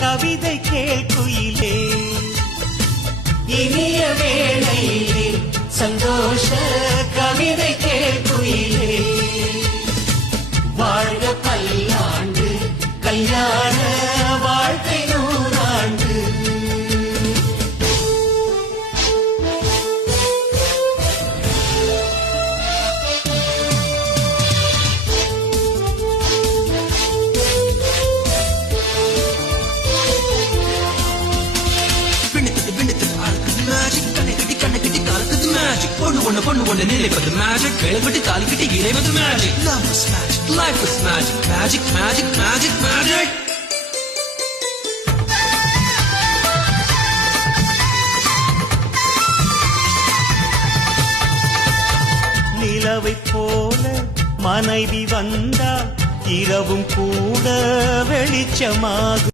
கவிதை கேள்குயிலே இனிய வேளையிலே சந்தோஷ கவிதை கேள்குயிலே வாழ்க பல்லாண்டு கல்யாண வாழ்க்கை நூறாண்டு பொண்ணு ஒண்ணு நிலைப்பது magic வேலைப்பட்டு தாலி கட்டி இணைவது magic love is magic life is magic magic magic magic magic நிலவை போல மனைவி வந்தால் இரவும் கூட வெளிச்சமாகும்